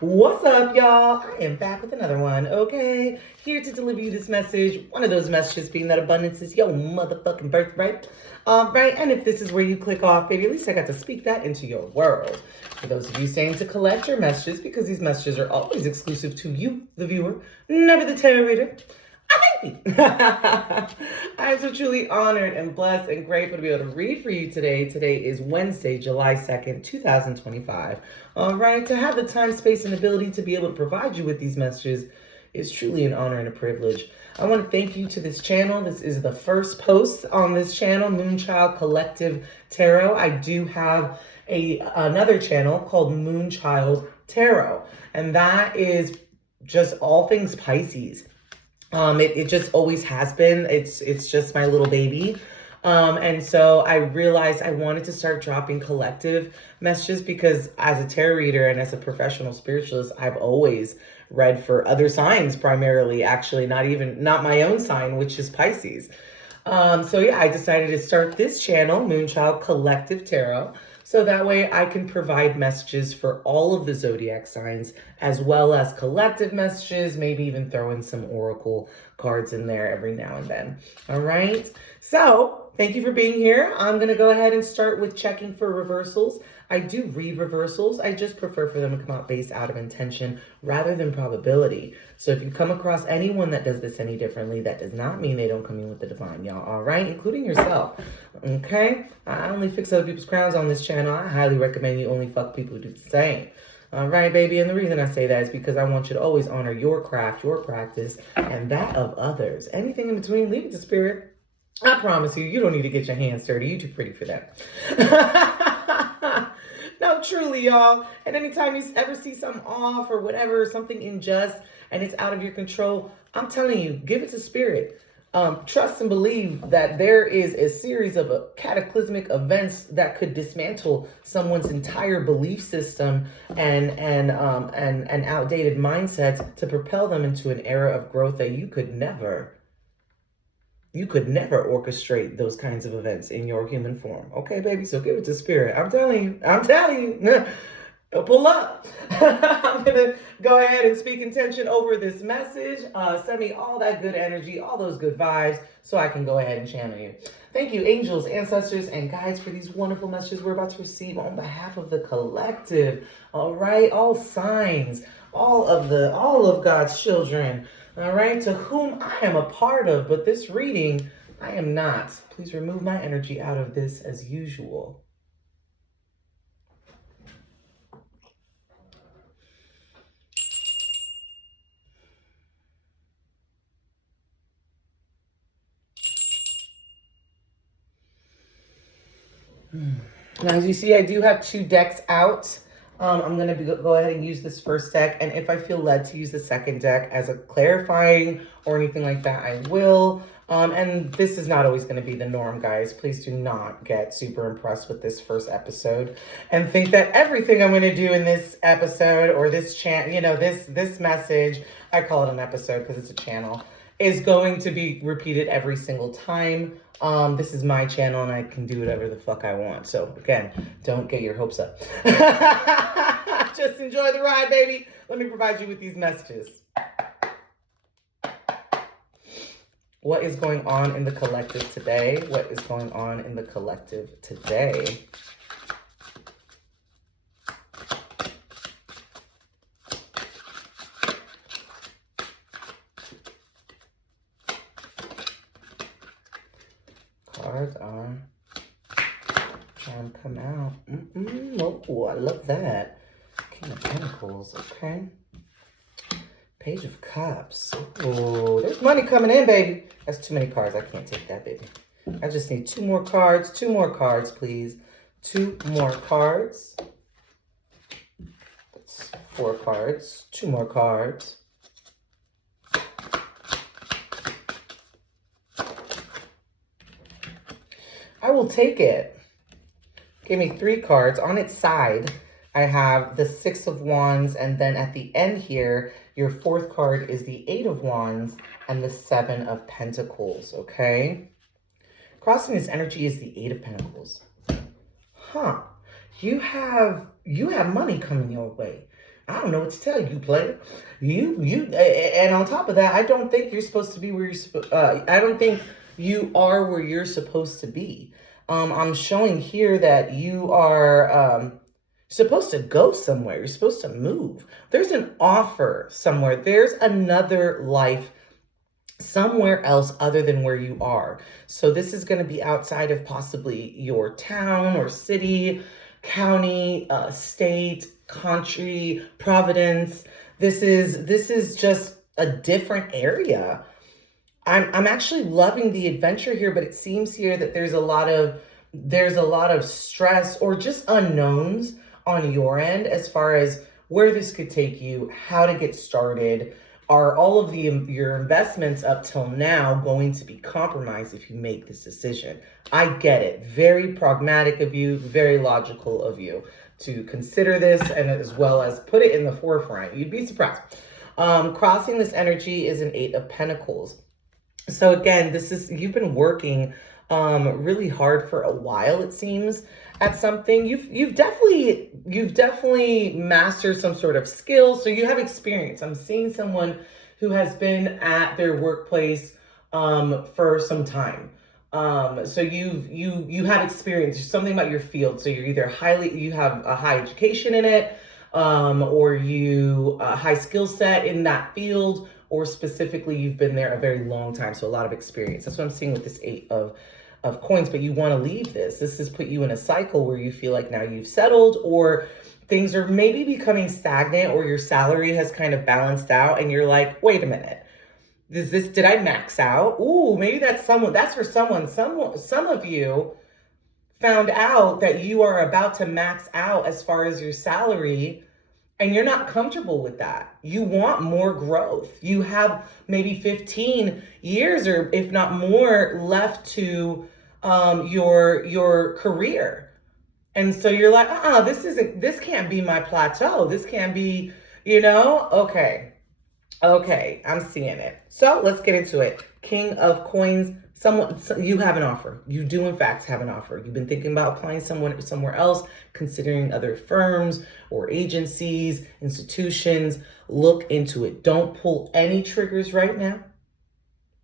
What's up, y'all? I am back with another one, okay? Here to deliver you this message. One of those messages being that abundance is your motherfucking birthright. Right? And if this is where you click off, baby, at least I got to speak that into your world. For those of you saying to collect your messages, because these messages are always exclusive to you, the viewer, never the tarot reader. Thank you. I am so truly honored and blessed and grateful to be able to read for you today. Today is Wednesday, July 2nd, 2025. All right, to have the time, space, and ability to be able to provide you with these messages is truly an honor and a privilege. I want to thank you to this channel. This is the first post on this channel, Moonchild Collective Tarot. I do have another channel called Moonchild Tarot, and that is just all things Pisces. It just always has been. It's just my little baby. And so I realized I wanted to start dropping collective messages because as a tarot reader and as a professional spiritualist, I've always read for other signs primarily, actually, not my own sign, which is Pisces. So yeah, I decided to start this channel, Moonchild Collective Tarot. So that way I can provide messages for all of the zodiac signs, as well as collective messages, maybe even throw in some oracle cards in there every now and then. All right. So thank you for being here. I'm going to go ahead and start with checking for reversals. I do read reversals. I just prefer for them to come out based out of intention rather than probability. So if you come across anyone that does this any differently, that does not mean they don't come in with the divine, y'all. All right, including yourself. Okay, I only fix other people's crowns on this channel. I highly recommend you only fuck people who do the same. All right, baby. And the reason I say that is because I want you to always honor your craft, your practice, and that of others. Anything in between, leave it to spirit. I promise you, you don't need to get your hands dirty. You're too pretty for that. No, truly, y'all. And anytime you ever see something off or whatever, something unjust, and it's out of your control, I'm telling you, give it to spirit. Trust and believe that there is a series of cataclysmic events that could dismantle someone's entire belief system and outdated mindsets to propel them into an era of growth that you could never orchestrate those kinds of events in your human form. Okay, baby, so give it to spirit. I'm telling you. Pull up. I'm going to go ahead and speak intention over this message. Send me all that good energy, all those good vibes, so I can go ahead and channel you. Thank you, angels, ancestors, and guides for these wonderful messages we're about to receive on behalf of the collective. All right, all signs, all of God's children. All right, to whom I am a part of, but this reading, I am not. Please remove my energy out of this as usual. Now, as you see, I do have two decks out. I'm going to go ahead and use this first deck. And if I feel led to use the second deck as a clarifying or anything like that, I will. And this is not always going to be the norm, guys. Please do not get super impressed with this first episode and think that everything I'm going to do in this episode or this this message, I call it an episode because it's a channel, is going to be repeated every single time. This is my channel and I can do whatever the fuck I want. So again, don't get your hopes up. Just enjoy the ride, baby. Let me provide you with these messages. What is going on in the collective today? What is going on in the collective today? Cards are trying to come out. Oh, I love that. King of Pentacles, okay. Page of Cups. Oh, there's money coming in, baby. That's too many cards. I can't take that, baby. I just need two more cards. Two more cards, please. Two more cards. That's 4 cards. 2 more cards. I will take it. Give me 3 cards. On its side, I have the 6 of Wands, and then at the end here, your 4th card is the 8 of Wands and the 7 of Pentacles, okay? Crossing this energy is the 8 of Pentacles. Huh. You have money coming your way. I don't know what to tell you, player. And on top of that, I don't think you're supposed to be where I don't think you are where you're supposed to be. I'm showing here that you are supposed to go somewhere. You're supposed to move. There's an offer somewhere. There's another life somewhere else other than where you are. So this is going to be outside of possibly your town or city, county, state, country, providence. This is just a different area. I'm actually loving the adventure here, but it seems here that there's a lot of stress or just unknowns on your end as far as where this could take you, how to get started. Are all of your investments up till now going to be compromised if you make this decision? I get it. Very pragmatic of you, very logical of you to consider this and as well as put it in the forefront. You'd be surprised. Crossing this energy is an 8 of Pentacles. So again, you've been working really hard for a while, it seems, at something. You've definitely mastered some sort of skill. So you have experience. I'm seeing someone who has been at their workplace for some time. So you have experience. There's something about your field. So you're either you have a high education in it, or a high skill set in that field, or specifically you've been there a very long time. So a lot of experience. That's what I'm seeing with this 8 of coins, but you want to leave this. This has put you in a cycle where you feel like now you've settled, or things are maybe becoming stagnant, or your salary has kind of balanced out and you're like, wait a minute, did I max out? Ooh, maybe that's for someone. Some of you found out that you are about to max out as far as your salary, and you're not comfortable with that. You want more growth. You have maybe 15 years or if not more left to your career. And so you're like, this can't be my plateau. This can't be, okay, I'm seeing it. So let's get into it. King of Coins. You have an offer. You do, in fact, have an offer. You've been thinking about applying somewhere else, considering other firms or agencies, institutions. Look into it. Don't pull any triggers right now.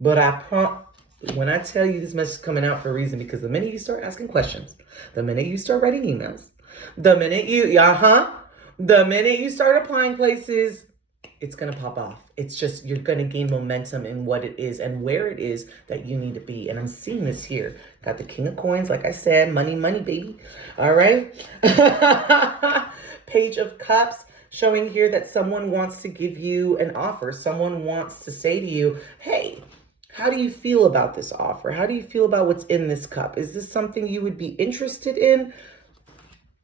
But when I tell you this message is coming out for a reason, because the minute you start asking questions, the minute you start writing emails, the minute you start applying places, it's going to pop off. It's just, you're going to gain momentum in what it is and where it is that you need to be. And I'm seeing this here. Got the King of Coins, like I said, money, baby. All right. Page of Cups, showing here that someone wants to give you an offer. Someone wants to say to you, hey, how do you feel about this offer? How do you feel about what's in this cup? Is this something you would be interested in?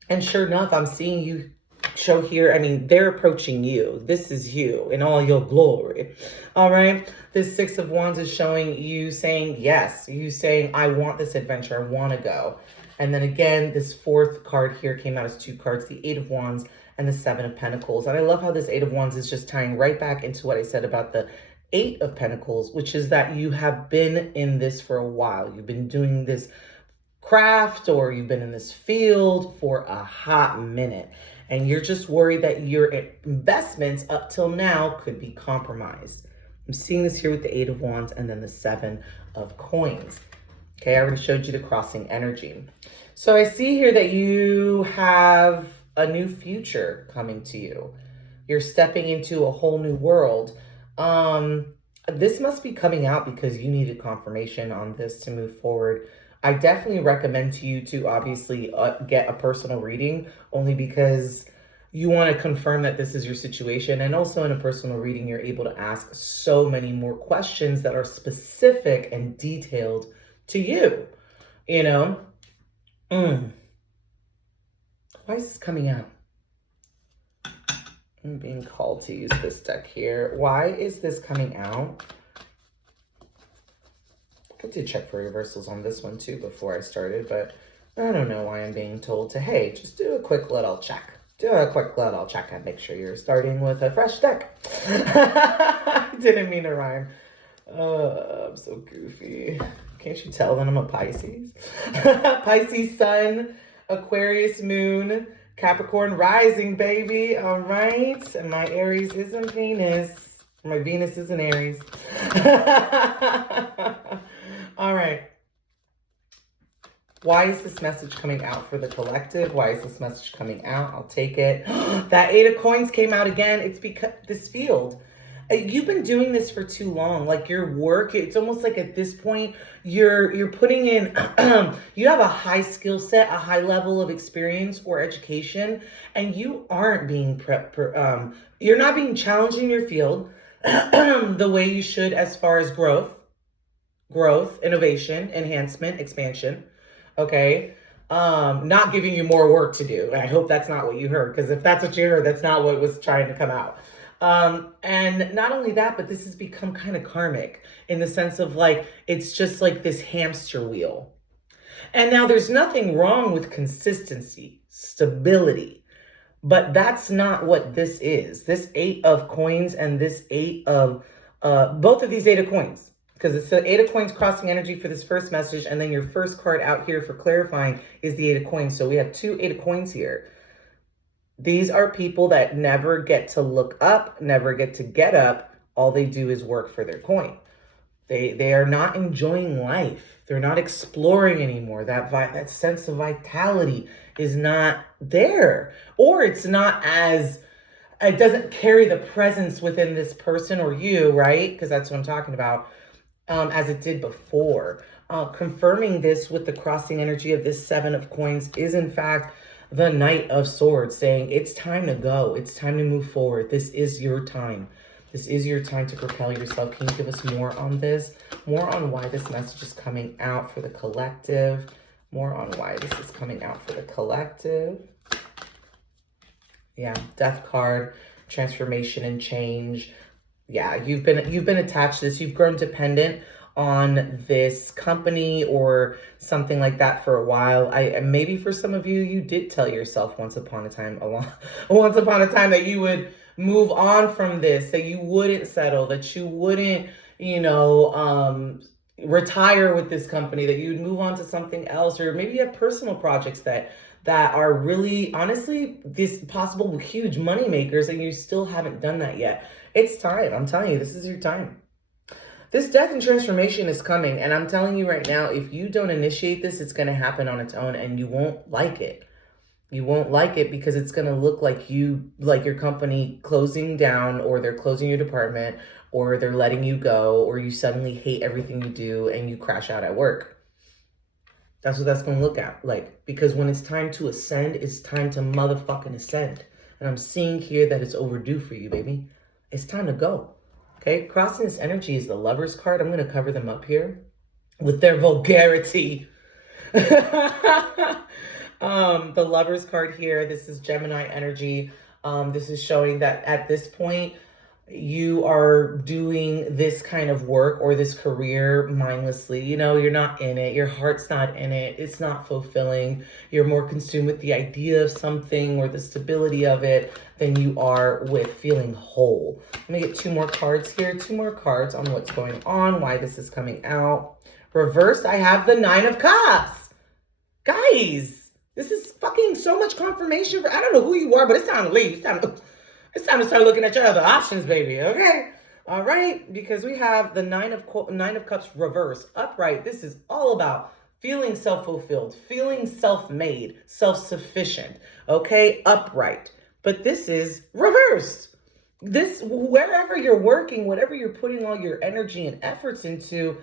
And sure enough, I'm seeing you show here, they're approaching you. This is you in all your glory. All right. This 6 of Wands is showing you saying yes. You saying, I want this adventure. I want to go. And then again, this 4th card here came out as 2 cards, the 8 of Wands and the 7 of Pentacles. And I love how this 8 of Wands is just tying right back into what I said about the 8 of Pentacles, which is that you have been in this for a while. You've been doing this craft, or you've been in this field for a hot minute. And you're just worried that your investments up till now could be compromised. I'm seeing this here with the 8 of Wands and then the 7 of Coins. Okay, I already showed you the crossing energy. So I see here that you have a new future coming to you. You're stepping into a whole new world. This must be coming out because you needed confirmation on this to move forward. I definitely recommend to you to obviously get a personal reading, only because you want to confirm that this is your situation. And also in a personal reading, you're able to ask so many more questions that are specific and detailed to you, Why is this coming out? I'm being called to use this deck here. Why is this coming out? I did check for reversals on this one too before I started, but I don't know why I'm being told to, hey, just do a quick little check. Do a quick little check and make sure you're starting with a fresh deck. I didn't mean to rhyme. I'm so goofy. Can't you tell that I'm a Pisces? Pisces sun, Aquarius moon, Capricorn rising, baby. All right. And my Aries is in Venus. My Venus is in Aries. All right. Why is this message coming out for the collective? Why is this message coming out? I'll take it. That Eight of Coins came out again. It's because this field. You've been doing this for too long. Like your work, it's almost like at this point, you're putting in, you have a high skill set, a high level of experience or education, and you aren't being you're not being challenged in your field the way you should as far as growth, innovation, enhancement, expansion. Okay. Not giving you more work to do. I hope that's not what you heard, because if that's what you heard, that's not what was trying to come out. And not only that, but this has become kind of karmic in the sense of like, it's just like this hamster wheel. And now there's nothing wrong with consistency, stability, but that's not what this is. This Eight of Coins and this Eight of, both of these Eight of Coins, because it's the Eight of Coins crossing energy for this first message. And then your first card out here for clarifying is the Eight of Coins. So we have two Eight of Coins here. These are people that never get to look up, never get up. All they do is work for their coin. They are not enjoying life. They're not exploring anymore. That sense of vitality is not there. Or it's not as, it doesn't carry the presence within this person or you, right? Because that's what I'm talking about, as it did before. Confirming this with the crossing energy of this Seven of Coins is in fact the Knight of Swords, saying it's time to go. It's time to move forward. This is your time. This is your time to propel yourself. Can you give us more on this? More on why this message is coming out for the collective. More on why this is coming out for the collective. Yeah, Death card, transformation and change. Yeah, you've been attached to this. You've grown dependent on this company or something like that for a while. Maybe for some of you, you did tell yourself once upon a time that you would move on from this, that you wouldn't settle, that you wouldn't, retire with this company, that you'd move on to something else, or maybe you have personal projects that are really, honestly, these possible huge money makers, and you still haven't done that yet. It's time. I'm telling you, this is your time. This death and transformation is coming, and I'm telling you right now, if you don't initiate this, it's going to happen on its own, and you won't like it. You won't like it because it's going to look like your company closing down, or they're closing your department, or they're letting you go, or you suddenly hate everything you do and you crash out at work. That's what that's going to look like, because when it's time to ascend, it's time to motherfucking ascend. And I'm seeing here that it's overdue for you, baby. It's time to go. Okay, crossing this energy is the Lover's card. I'm going to cover them up here with their vulgarity. The Lover's card here, this is Gemini energy. This is showing that at this point, you are doing this kind of work or this career mindlessly. You're not in it. Your heart's not in it. It's not fulfilling. You're more consumed with the idea of something or the stability of it than you are with feeling whole. Let me get two more cards here. Two more cards on what's going on, why this is coming out. Reversed, I have the Nine of Cups. Guys, this is fucking so much confirmation. I don't know who you are, but it's time to leave. It's time to start looking at your other options, baby, okay? All right, because we have the Nine of Cups reverse, upright. This is all about feeling self-fulfilled, feeling self-made, self-sufficient, okay? Upright. But this is reversed. This, wherever you're working, whatever you're putting all your energy and efforts into,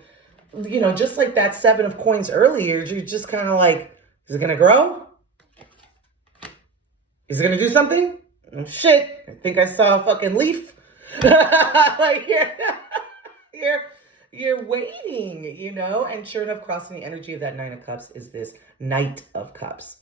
just like that Seven of Coins earlier, you're just kind of like, is it going to grow? Is it going to do something? Oh, shit, I think I saw a fucking leaf. Like you're waiting, and sure enough, crossing the energy of that Nine of Cups is this Knight of Cups.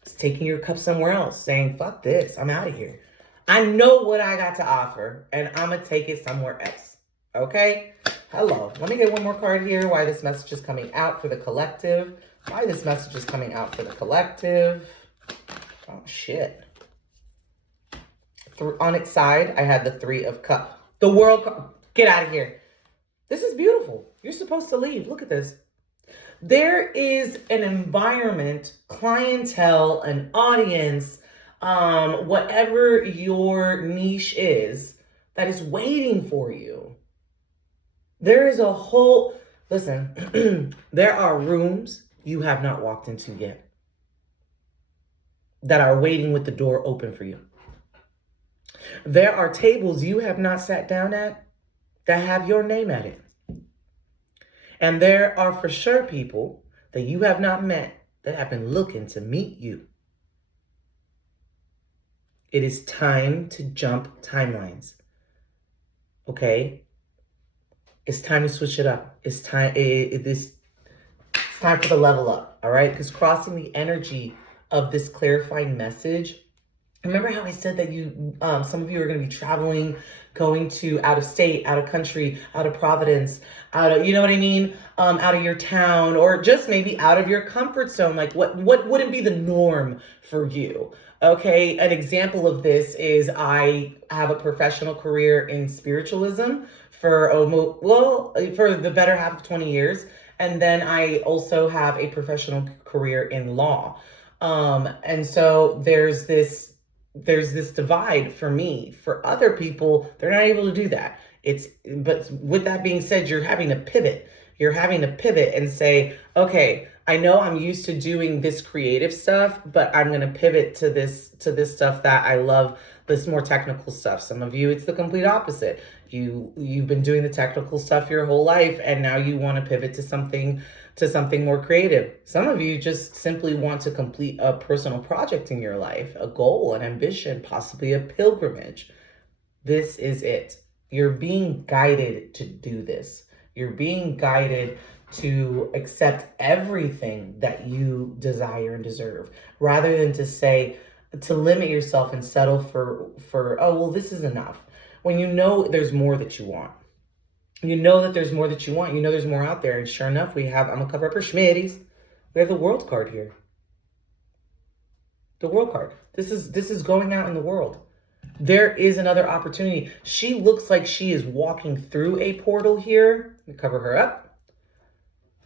It's taking your cup somewhere else, saying, fuck this, I'm out of here. I know what I got to offer, and I'm going to take it somewhere else. Okay? Hello. Let me get one more card here, why this message is coming out for the collective. Why this message is coming out for the collective. Oh, shit. On its side, I had the Three of Cups. The World card. Get out of here. This is beautiful. You're supposed to leave. Look at this. There is an environment, clientele, an audience, whatever your niche is, that is waiting for you. There is a whole, listen, there are rooms you have not walked into yet that are waiting with the door open for you. There are tables you have not sat down at that have your name at it. And there are for sure people that you have not met that have been looking to meet you. It is time to jump timelines. Okay? It's time to switch it up. It's time for the level up, all right? Because crossing the energy of this clarifying message. Remember how I said that some of you are going to be traveling, going to out of state, out of country, out of Providence, out of, you know what I mean? Out of your town, or just maybe out of your comfort zone. Like what wouldn't be the norm for you? Okay. An example of this is I have a professional career in spiritualism for the better half of 20 years. And then I also have a professional career in law. And so there's this divide for me. For other people, they're not able to do that. But with that being said, you're having to pivot. You're having to pivot and say, okay, I know I'm used to doing this creative stuff, but I'm going to pivot to this stuff that I love, this more technical stuff. Some of you, it's the complete opposite. You've been doing the technical stuff your whole life, and now you want to pivot to something more creative. Some of you just simply want to complete a personal project in your life, a goal, an ambition, possibly a pilgrimage. This is it. You're being guided to do this. You're being guided to accept everything that you desire and deserve, rather than to limit yourself and settle for, oh, well, this is enough. When you know there's more that you want. You know that there's more that you want. You know there's more out there. And sure enough, I'm going to cover up her schmitties. We have the world card here. The world card. This is going out in the world. There is another opportunity. She looks like she is walking through a portal here. Let me cover her up.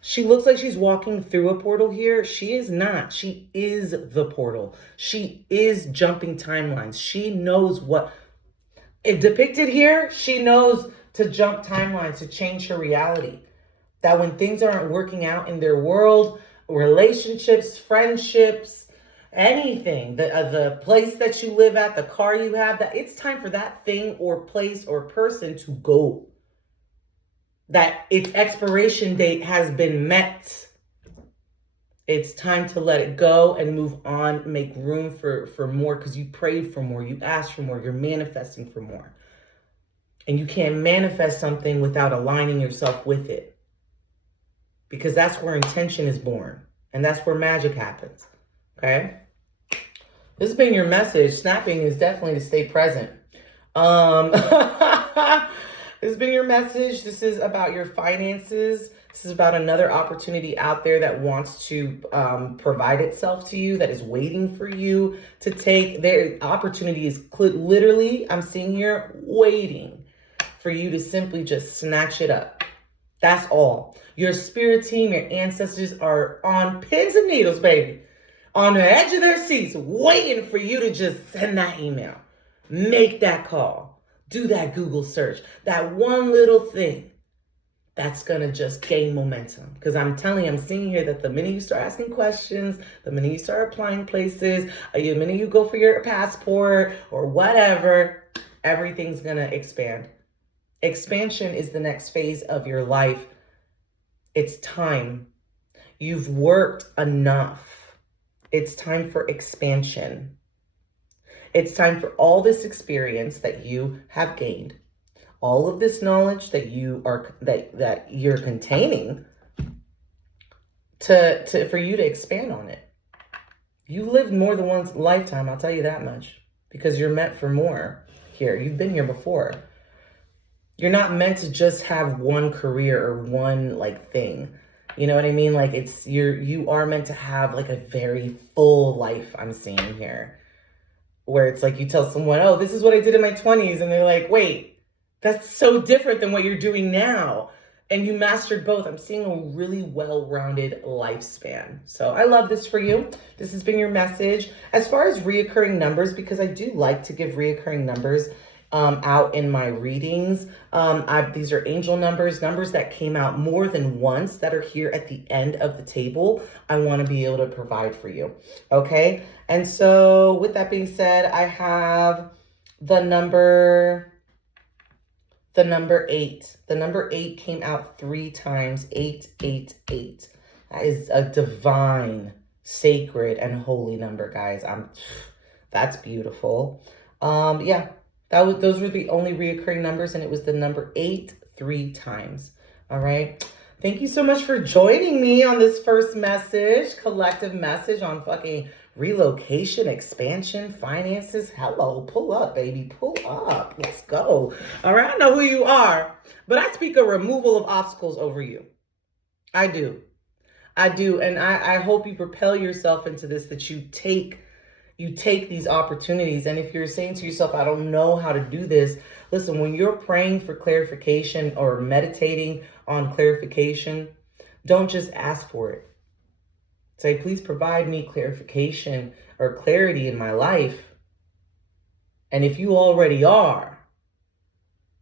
She looks like she's walking through a portal here. She is not. She is the portal. She is jumping timelines. She knows what it depicted here. She knows to jump timelines, to change her reality. That when things aren't working out in their world, relationships, friendships, anything, the place that you live at, the car you have, that it's time for that thing or place or person to go. That its expiration date has been met. It's time to let it go and move on, make room for more, because you prayed for more, you asked for more, you're manifesting for more. And you can't manifest something without aligning yourself with it. Because that's where intention is born. And that's where magic happens. Okay? This has been your message. Snapping is definitely to stay present. This has been your message. This is about your finances. This is about another opportunity out there that wants to provide itself to you, that is waiting for you to take. Their opportunity is literally, I'm seeing here, waiting for you to simply just snatch it up. That's all. Your spirit team, your ancestors are on pins and needles, baby. On the edge of their seats, waiting for you to just send that email. Make that call. Do that Google search. That one little thing that's going to just gain momentum. Because I'm telling you, I'm seeing here that the minute you start asking questions, the minute you start applying places, the minute you go for your passport or whatever, everything's going to expand. Expansion is the next phase of your life. It's time. You've worked enough. It's time for expansion. It's time for all this experience that you have gained, all of this knowledge that you're containing, for you to expand on it. You lived more than one lifetime, I'll tell you that much, because you're meant for more here. You've been here before. You're not meant to just have one career or one thing. You know what I mean? You are meant to have a very full life, I'm seeing here. Where it's you tell someone, oh, this is what I did in my 20s. And they're like, wait, that's so different than what you're doing now. and you mastered both. I'm seeing a really well-rounded lifespan. So I love this for you. This has been your message. As far as reoccurring numbers, because I do like to give reoccurring numbers out in my readings. These are angel numbers that came out more than once that are here at the end of the table. I want to be able to provide for you. Okay. And so with that being said, I have the number 8. The number 8 came out 3 times. 888. That is a divine, sacred, and holy number, guys. That's beautiful. Yeah. Those were the only reoccurring numbers, and it was the number 8 3 times. All right. Thank you so much for joining me on this first message, collective message on fucking relocation, expansion, finances. Hello, pull up, baby, pull up. Let's go. All right. I know who you are, but I speak a removal of obstacles over you. I do. And I hope you propel yourself into this, that you take these opportunities. And if you're saying to yourself, I don't know how to do this, listen, when you're praying for clarification or meditating on clarification, don't just ask for it. Say, please provide me clarification or clarity in my life. And if you already are,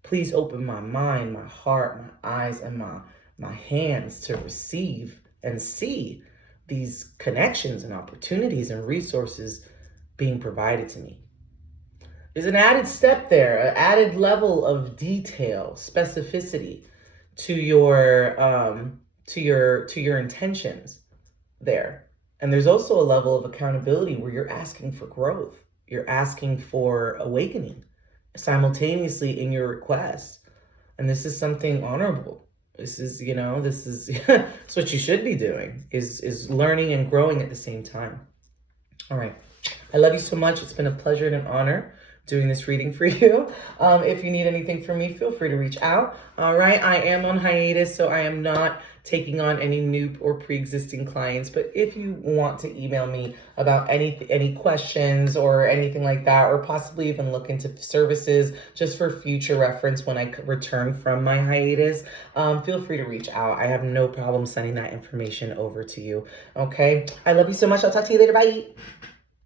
please open my mind, my heart, my eyes, and my hands to receive and see these connections and opportunities and resources being provided to me. There's an added step there, an added level of detail, specificity to your intentions there. And there's also a level of accountability where you're asking for growth. You're asking for awakening simultaneously in your request. And this is something honorable. This is, it's what you should be doing, is learning and growing at the same time. All right. I love you so much. It's been a pleasure and an honor doing this reading for you. If you need anything from me, feel free to reach out. All right. I am on hiatus, so I am not taking on any new or pre-existing clients. But if you want to email me about any questions or anything like that, or possibly even look into services just for future reference when I return from my hiatus, feel free to reach out. I have no problem sending that information over to you. Okay. I love you so much. I'll talk to you later. Bye.